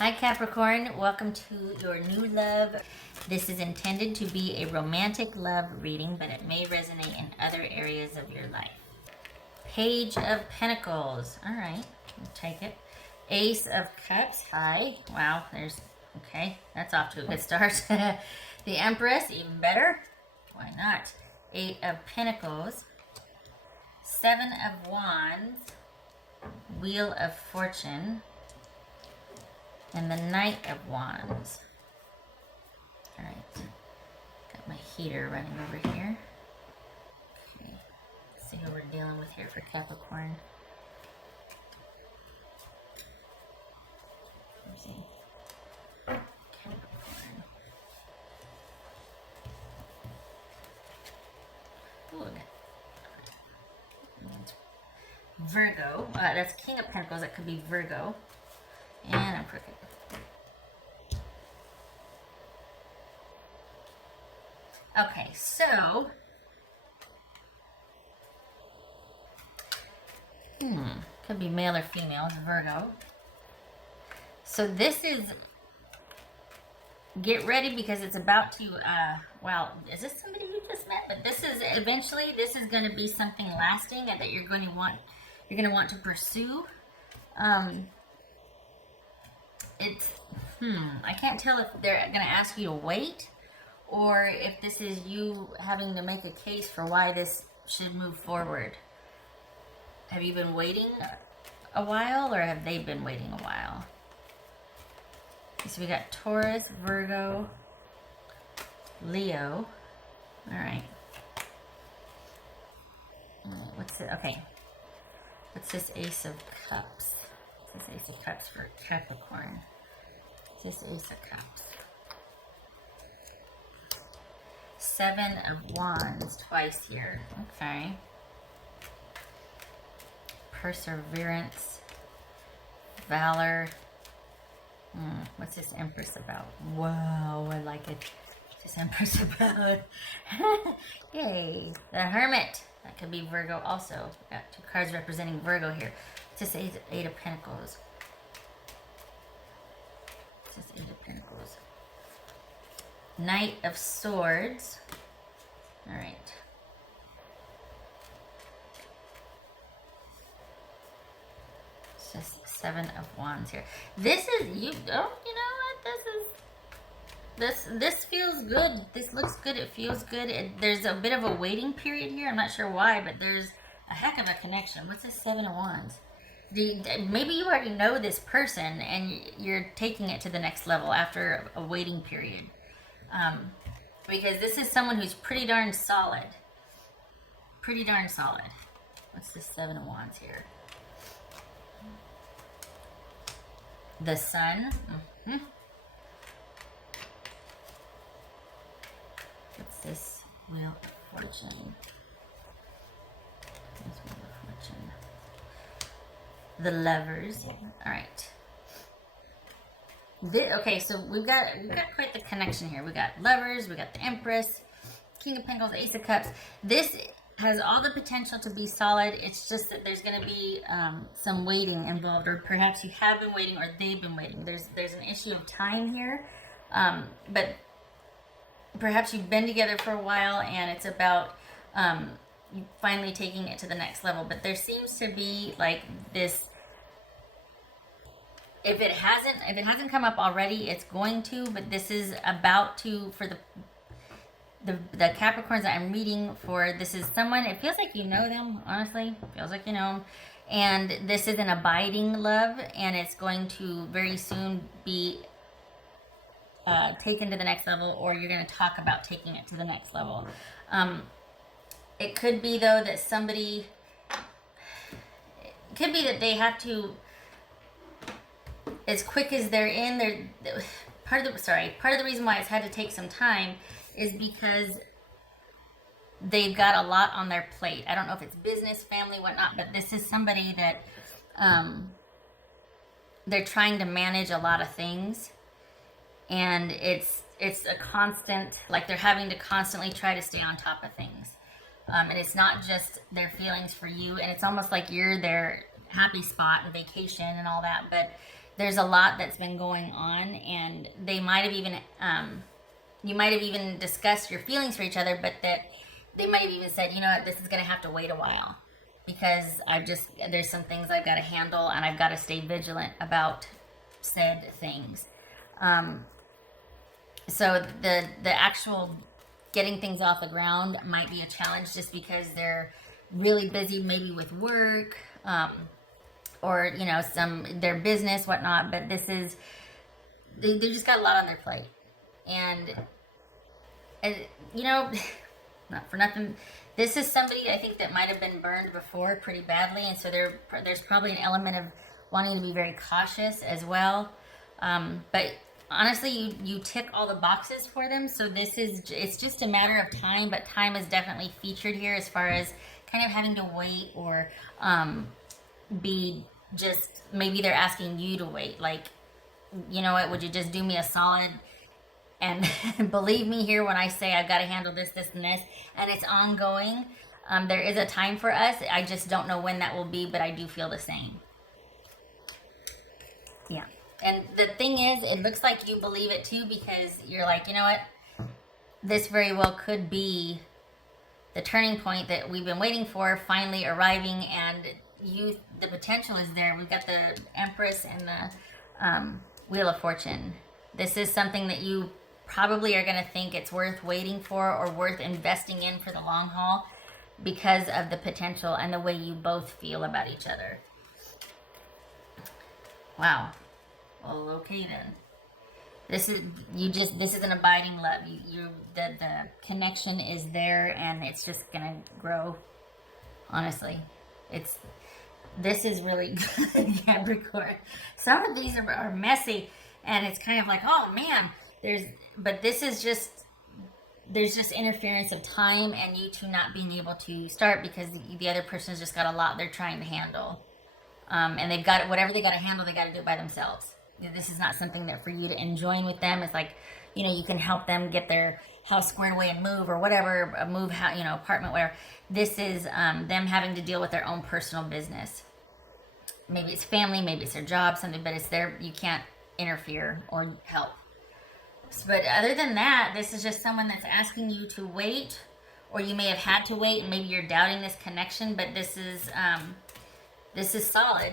Hi Capricorn, welcome to your new love. This is intended to be a romantic love reading, but it may resonate in other areas of your life. Page of Pentacles. All right, we'll take it. Ace of Cups. Hi. Wow, okay, that's off to a good start. The Empress, even better. Why not? Eight of Pentacles. Seven of Wands. Wheel of Fortune. And the Knight of Wands. All right. Got my heater running over here. Okay. Let's see who we're dealing with here for Capricorn. Let's see. Capricorn. Look. Virgo. That's King of Pentacles. That could be Virgo. And I'm crooked. Okay, so could be male or female, Virgo. So this is, get ready because it's about to, well, is this somebody you just met? But this is, eventually, this is going to be something lasting and that you're going to want to pursue. I can't tell if they're going to ask you to wait or if this is you having to make a case for why this should move forward. Have you been waiting a while or have they been waiting a while? So we got Taurus, Virgo, Leo. All right. What's it? Okay. What's this Ace of Cups? This Ace of Cups for Capricorn. This Ace of Cups. Seven of Wands twice here. Okay. Perseverance. Valor. What's this Empress about? Wow, I like it. What's this Empress about? Yay. The Hermit. That could be Virgo also. Got two cards representing Virgo here. This is Eight of Pentacles. This is Eight of Pentacles. Knight of Swords. All right. It's just Seven of Wands here. This is, you know what? This feels good. This looks good. It feels good. There's a bit of a waiting period here. I'm not sure why, but there's a heck of a connection. What's this Seven of Wands? Maybe you already know this person and you're taking it to the next level after a waiting period. Because this is someone who's pretty darn solid. Pretty darn solid. What's this Seven of Wands here? The Sun. What's this Wheel of Fortune? This Wheel of Fortune. The Lovers. All right. Okay, so we've got quite the connection here. We got Lovers, we got the Empress, King of Pentacles, Ace of Cups. This has all the potential to be solid. It's just that there's going to be some waiting involved, or perhaps you have been waiting, or they've been waiting. There's an issue of time here, but perhaps you've been together for a while, and it's about you finally taking it to the next level. But there seems to be like this. If it hasn't come up already, it's going to, but this is about to, for the Capricorns that I'm reading for, this is someone, it feels like you know them, honestly, it feels like you know them, and this is an abiding love, and it's going to very soon be taken to the next level, or you're going to talk about taking it to the next level. It could be, though, that somebody, it could be that they have to, as quick as they're in, part of the reason why it's had to take some time is because they've got a lot on their plate. I don't know if it's business, family, whatnot, but this is somebody that they're trying to manage a lot of things, and it's a constant, like they're having to constantly try to stay on top of things, and it's not just their feelings for you, and it's almost like you're their happy spot and vacation and all that, but there's a lot that's been going on, and they might have even, you might have even discussed your feelings for each other, but that they might have even said, you know what, this is going to have to wait a while because there's some things I've got to handle and I've got to stay vigilant about said things. So the actual getting things off the ground might be a challenge just because they're really busy maybe with work, or, you know, their business, whatnot, but they just got a lot on their plate. And you know, not for nothing, this is somebody I think that might have been burned before pretty badly, and so there's probably an element of wanting to be very cautious as well. But honestly, you tick all the boxes for them, so it's just a matter of time, but time is definitely featured here as far as kind of having to wait, or be just, maybe they're asking you to wait, like, you know what, would you just do me a solid and believe me here when I say I've got to handle this, this, and this, and it's ongoing. There is a time for us. I just don't know when that will be, but I do feel the same. Yeah. And the thing is, it looks like you believe it too, because you're like, you know what? This very well could be the turning point that we've been waiting for finally arriving, and the potential is there. We've got the Empress and the Wheel of Fortune. This is something that you probably are going to think it's worth waiting for or worth investing in for the long haul because of the potential and the way you both feel about each other. Wow. Well, okay then. This is an abiding love. The connection is there, and it's just gonna grow. Honestly, this is really good, Capricorn. Some of these are messy, and it's kind of like, oh man, but this is just, there's just interference of time and you two not being able to start because the other person's just got a lot they're trying to handle, and they've got whatever they got to handle, they got to do it by themselves. This is not something that for you to enjoin with them. It's like, you know, you can help them get their house squared away and move or whatever, apartment, whatever. This is them having to deal with their own personal business. Maybe it's family, maybe it's their job, something, but it's you can't interfere or help. But other than that, this is just someone that's asking you to wait, or you may have had to wait and maybe you're doubting this connection, but this is solid.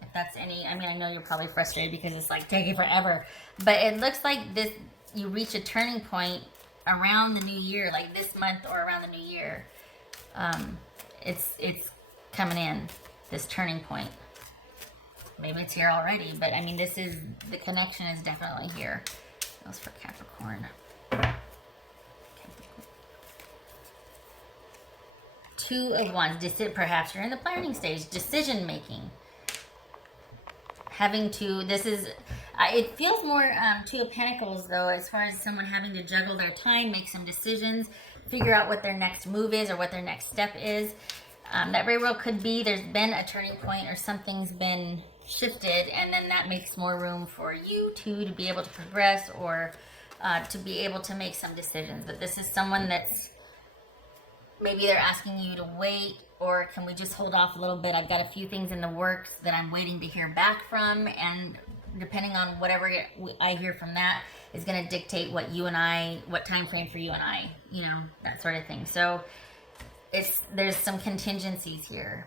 If that's any, I mean, I know you're probably frustrated because it's like taking forever, but it looks like you reach a turning point around the new year, like this month or around the new year. It's coming in, this turning point. Maybe it's here already, but I mean, the connection is definitely here. That was for Capricorn. Two of Wands. Perhaps you're in the planning stage, decision making. It feels more Two of Pentacles, though, as far as someone having to juggle their time, make some decisions, figure out what their next move is or what their next step is. That very well could be there's been a turning point or something's been shifted, and then that makes more room for you two to be able to progress or to be able to make some decisions. But this is someone that's, maybe they're asking you to wait, or can we just hold off a little bit? I've got a few things in the works that I'm waiting to hear back from, and depending on whatever I hear from that is going to dictate what time frame for you and I, that sort of thing. So there's some contingencies here,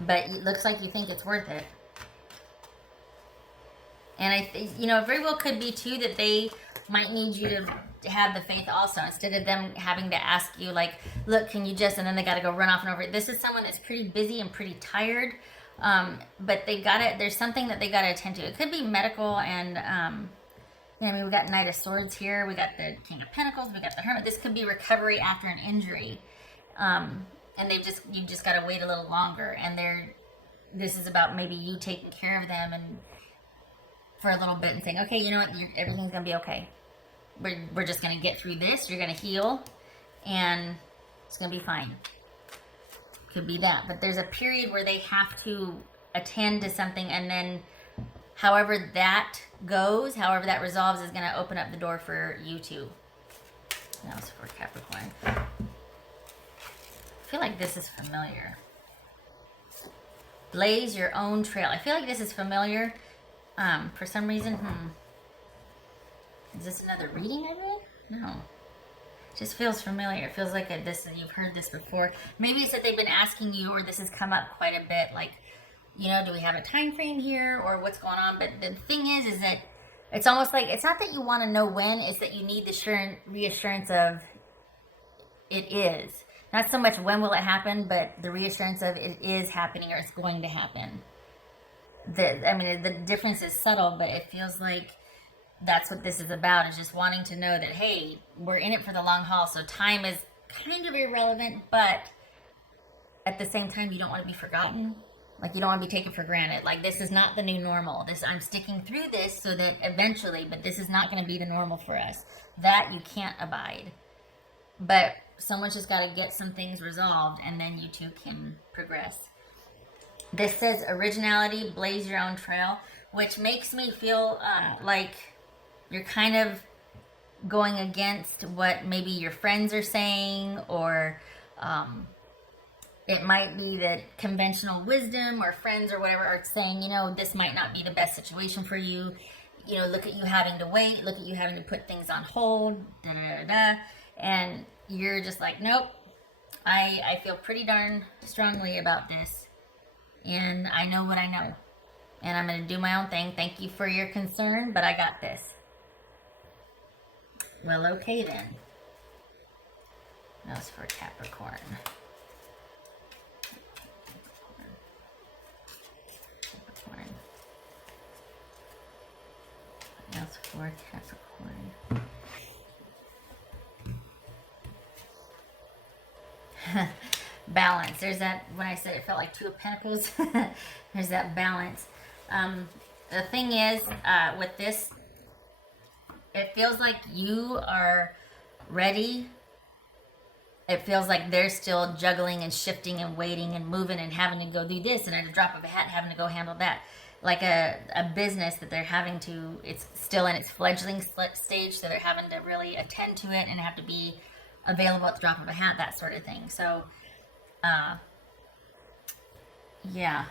but it looks like you think it's worth it. And I think, it very well could be too that they might need you to have the faith also, instead of them having to ask you like, look, can you just, and then they got to go run off and over it. This is someone that's pretty busy and pretty tired, but there's something that they got to attend to. It could be medical, and we got Knight of Swords here, we got the King of Pentacles, we got the Hermit. This could be recovery after an injury, and you've just got to wait a little longer, and this is about maybe you taking care of them and for a little bit and saying, okay, you know what, everything's gonna be okay. We're just gonna get through this. You're gonna heal, and it's gonna be fine. Could be that, but there's a period where they have to attend to something, and then however that goes, however that resolves, is gonna open up the door for you two. That was for Capricorn. I feel like this is familiar. Blaze your own trail. I feel like this is familiar For some reason, is this another reading I read? No. It just feels familiar. It feels like this, you've heard this before. Maybe it's that they've been asking you, or this has come up quite a bit, like, you know, do we have a time frame here, or what's going on? But the thing is that it's almost like, it's not that you want to know when, it's that you need the reassurance of it is. Not so much when will it happen, but the reassurance of it is happening, or it's going to happen. The difference is subtle, but it feels like that's what this is about, is just wanting to know that, hey, we're in it for the long haul, so time is kind of irrelevant, but at the same time, you don't want to be forgotten. Like, you don't want to be taken for granted. Like, this is not the new normal. I'm sticking through this so that eventually, but this is not going to be the normal for us. That you can't abide. But someone's just got to get some things resolved, and then you two can progress. This says originality, blaze your own trail, which makes me feel like you're kind of going against what maybe your friends are saying, or it might be that conventional wisdom or friends or whatever are saying, you know, this might not be the best situation for you. You know, look at you having to wait, look at you having to put things on hold, and you're just like, nope, I feel pretty darn strongly about this, and I know what I know, and I'm going to do my own thing. Thank you for your concern, but I got this. Well, okay then. That was for Capricorn. Capricorn. That was for Capricorn. Balance. There's that, when I said it felt like Two of Pentacles, there's that balance. The thing is, with this, it feels like you are ready. It feels like they're still juggling and shifting and waiting and moving and having to go do this, and at a drop of a hat having to go handle that. Like a business that they're having to, it's still in its fledgling stage, so they're having to really attend to it and have to be available at the drop of a hat, that sort of thing. So, yeah,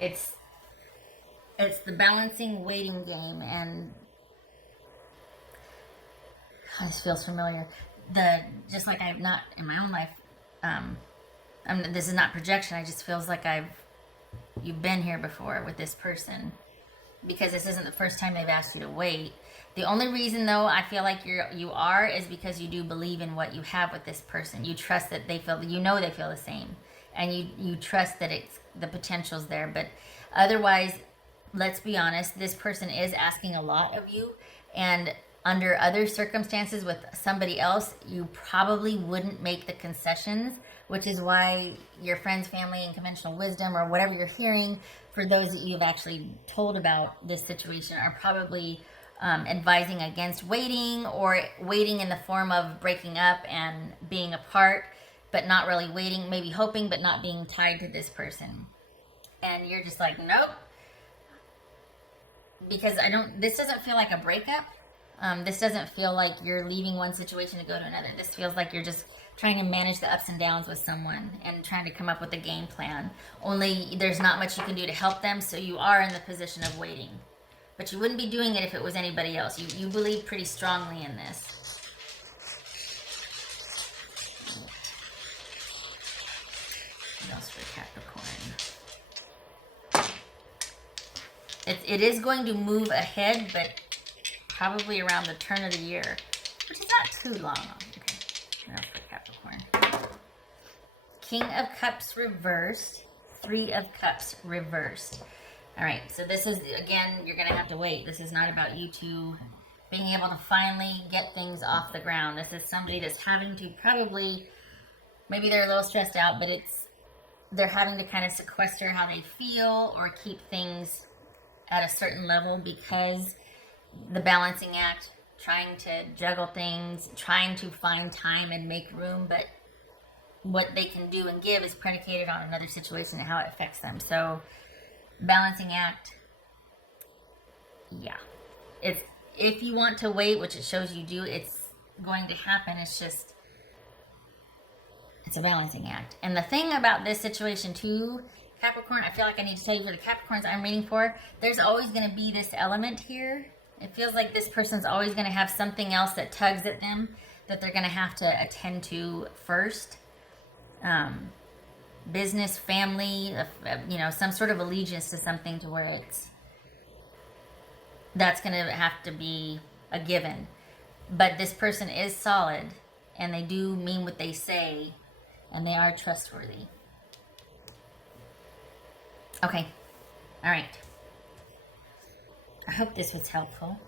it's the balancing waiting game, and this feels familiar. Just like I've not in my own life, this is not projection. I just feels like you've been here before with this person, because this isn't the first time they've asked you to wait. The only reason, though, I feel like you are is because you do believe in what you have with this person. You trust that they feel, you know, they feel the same, and you trust that the potential's there. But otherwise, let's be honest, this person is asking a lot of you, and under other circumstances with somebody else, you probably wouldn't make the concessions, which is why your friends, family, and conventional wisdom, or whatever you're hearing, for those that you've actually told about this situation, are probably advising against waiting, or waiting in the form of breaking up and being apart, but not really waiting, maybe hoping, but not being tied to this person. And you're just like, nope. Because this doesn't feel like a breakup. This doesn't feel like you're leaving one situation to go to another. This feels like you're just trying to manage the ups and downs with someone and trying to come up with a game plan. Only there's not much you can do to help them, so you are in the position of waiting. But you wouldn't be doing it if it was anybody else. You believe pretty strongly in this. What else for Capricorn? It is going to move ahead, but probably around the turn of the year, which is not too long. Okay, now for Capricorn. King of Cups reversed, Three of Cups reversed. All right, so this is, again, you're going to have to wait. This is not about you two being able to finally get things off the ground. This is somebody that's having to probably, maybe they're a little stressed out, but they're having to kind of sequester how they feel or keep things at a certain level, because the balancing act, trying to juggle things, trying to find time and make room, but what they can do and give is predicated on another situation and how it affects them. So, balancing act, yeah. If you want to wait, which it shows you do, it's going to happen. It's a balancing act. And the thing about this situation too, Capricorn, I feel like I need to tell you for the Capricorns I'm reading for, there's always going to be this element here. It feels like this person's always going to have something else that tugs at them that they're going to have to attend to first. Business, family, you know, some sort of allegiance to something to where that's going to have to be a given. But this person is solid, and they do mean what they say, and they are trustworthy. Okay. All right. I hope this was helpful.